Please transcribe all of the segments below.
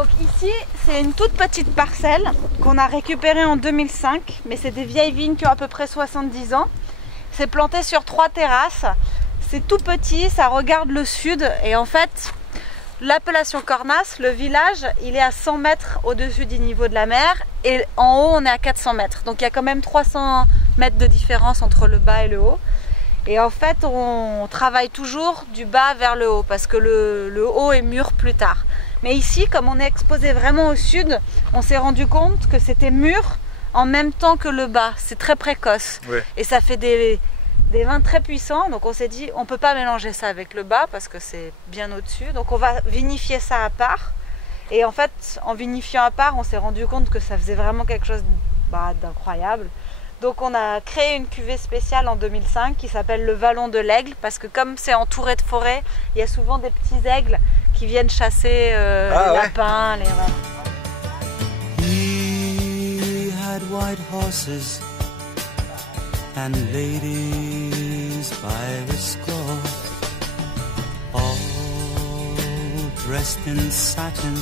Donc ici, c'est une toute petite parcelle qu'on a récupérée en 2005, mais c'est des vieilles vignes qui ont à peu près 70 ans. C'est planté sur 3 terrasses. C'est tout petit, ça regarde le sud et en fait, l'appellation Cornas, le village, il est à 100 mètres au-dessus du niveau de la mer et en haut, on est à 400 mètres. Donc il y a quand même 300 mètres de différence entre le bas et le haut. Et en fait, on travaille toujours du bas vers le haut parce que le haut est mûr plus tard. Mais ici, comme on est exposé vraiment au sud, on s'est rendu compte que c'était mûr en même temps que le bas. C'est très précoce. Ouais. Et ça fait des vins très puissants. Donc on s'est dit, on ne peut pas mélanger ça avec le bas parce que c'est bien au-dessus. Donc on va vinifier ça à part. Et en fait, en vinifiant à part, on s'est rendu compte que ça faisait vraiment quelque chose d'incroyable. Donc on a créé une cuvée spéciale en 2005 qui s'appelle le Vallon de l'Aigle parce que comme c'est entouré de forêt, il y a souvent des petits aigles qui viennent chasser les lapins, les rats. He had white horses and ladies by the score, all dressed in satin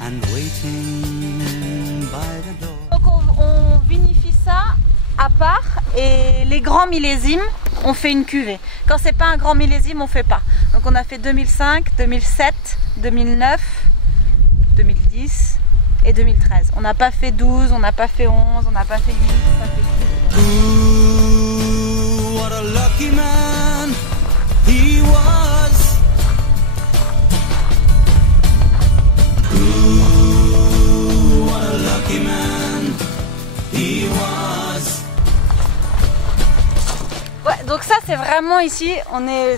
and waiting by the door. Donc on vinifie ça à part et les grands millésimes, on fait une cuvée. Quand c'est pas un grand millésime, on fait pas. Donc on a fait 2005, 2007, 2009, 2010 et 2013. On n'a pas fait 12, on n'a pas fait 11, on n'a pas fait 8, on n'a pas fait 10. Ooh, what a lucky man he was. Ooh, what a lucky man he was. Ouais, donc ça c'est vraiment ici,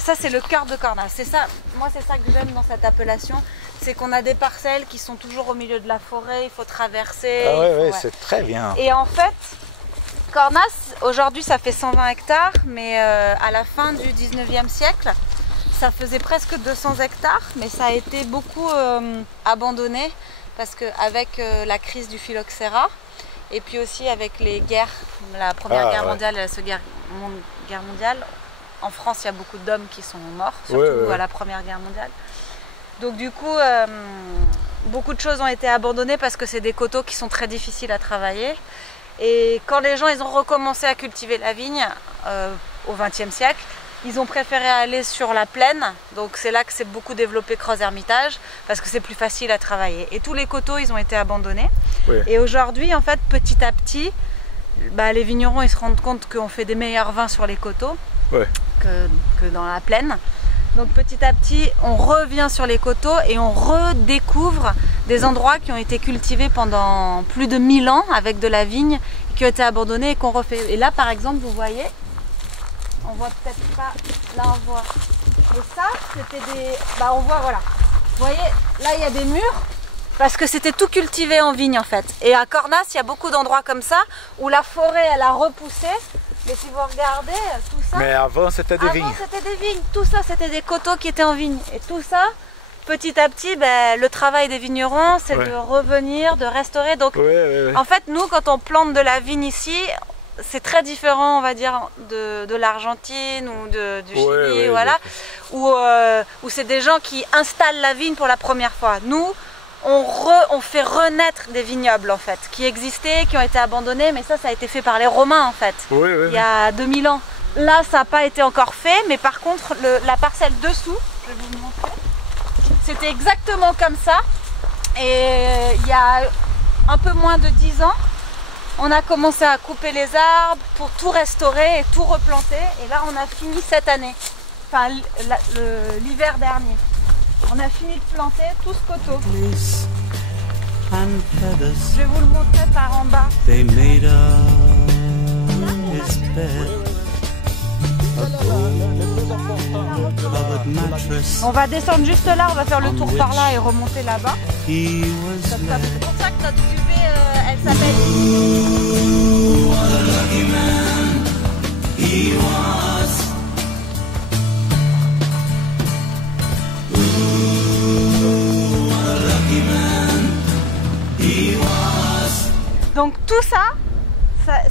ça c'est le cœur de Cornas. C'est ça, moi c'est ça que j'aime dans cette appellation, c'est qu'on a des parcelles qui sont toujours au milieu de la forêt, il faut traverser. Ah ouais, c'est très bien. Et en fait, Cornas, aujourd'hui ça fait 120 hectares, mais à la fin du 19e siècle, ça faisait presque 200 hectares, mais ça a été beaucoup abandonné parce qu'avec la crise du phylloxéra, et puis aussi avec les guerres, la Première Guerre mondiale et la Seconde Guerre mondiale, en France il y a beaucoup d'hommes qui sont morts, surtout à la Première Guerre mondiale. Donc du coup, beaucoup de choses ont été abandonnées parce que c'est des coteaux qui sont très difficiles à travailler. Et quand les gens ils ont recommencé à cultiver la vigne au XXe siècle, ils ont préféré aller sur la plaine. Donc c'est là que c'est beaucoup développé Creuse-Hermitage parce que c'est plus facile à travailler. Et tous les coteaux ils ont été abandonnés. Oui. Et aujourd'hui en fait petit à petit, les vignerons ils se rendent compte qu'on fait des meilleurs vins sur les coteaux que dans la plaine. Donc petit à petit, on revient sur les coteaux et on redécouvre des endroits qui ont été cultivés pendant plus de 1000 ans avec de la vigne, qui ont été abandonnés et qu'on refait. Et là par exemple, vous voyez, on voit peut-être pas, là on voit, et ça c'était des, on voit voilà, vous voyez, là il y a des murs, parce que c'était tout cultivé en vigne en fait. Et à Cornas, il y a beaucoup d'endroits comme ça, où la forêt elle a repoussé. Mais si vous regardez, tout ça... Mais avant, c'était des vignes. Avant, c'était des vignes. Tout ça, c'était des coteaux qui étaient en vigne. Et tout ça, petit à petit, le travail des vignerons, c'est de revenir, de restaurer. Donc, en fait, nous, quand on plante de la vigne ici, c'est très différent, on va dire, de l'Argentine ou du Chili, voilà. Où c'est des gens qui installent la vigne pour la première fois. Nous, on fait renaître des vignobles en fait, qui existaient, qui ont été abandonnés, mais ça a été fait par les Romains en fait, il y a 2000 ans. Là ça n'a pas été encore fait, mais par contre la parcelle dessous, je vais vous montrer, c'était exactement comme ça. Et il y a un peu moins de 10 ans, on a commencé à couper les arbres pour tout restaurer et tout replanter. Et là on a fini cette année, enfin l'hiver dernier. On a fini de planter tout ce coteau. Je vais vous le montrer par en bas. On va descendre juste là, on va faire le tour par là et remonter là-bas. C'est pour ça que notre cuvée, elle s'appelle... Donc tout ça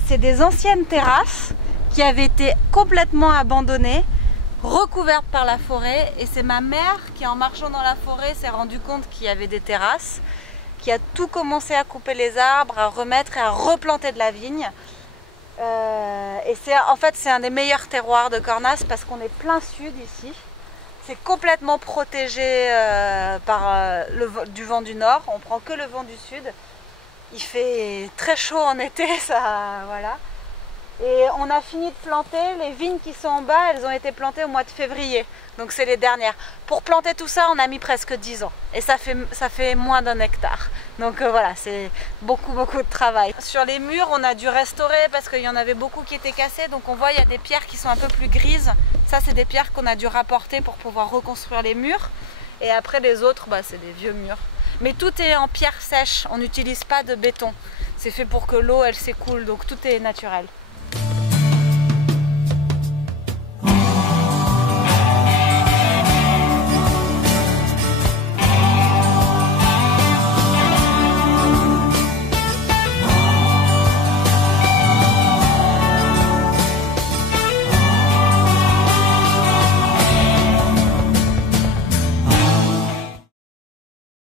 c'est des anciennes terrasses qui avaient été complètement abandonnées, recouverte par la forêt. Et c'est ma mère qui, en marchant dans la forêt, s'est rendue compte qu'il y avait des terrasses, qui a tout commencé à couper les arbres, à remettre et à replanter de la vigne. Et en fait, c'est un des meilleurs terroirs de Cornas parce qu'on est plein sud ici. C'est complètement protégé par du vent du nord. On prend que le vent du sud. Il fait très chaud en été, ça, voilà. Et on a fini de planter. Les vignes qui sont en bas, elles ont été plantées au mois de février. Donc c'est les dernières. Pour planter tout ça, on a mis presque 10 ans. Et ça fait moins d'1 hectare. Donc voilà, c'est beaucoup de travail. Sur les murs, on a dû restaurer parce qu'il y en avait beaucoup qui étaient cassés. Donc on voit, il y a des pierres qui sont un peu plus grises. Ça, c'est des pierres qu'on a dû rapporter pour pouvoir reconstruire les murs. Et après, les autres, c'est des vieux murs. Mais tout est en pierre sèche. On n'utilise pas de béton. C'est fait pour que l'eau, elle s'écoule. Donc tout est naturel.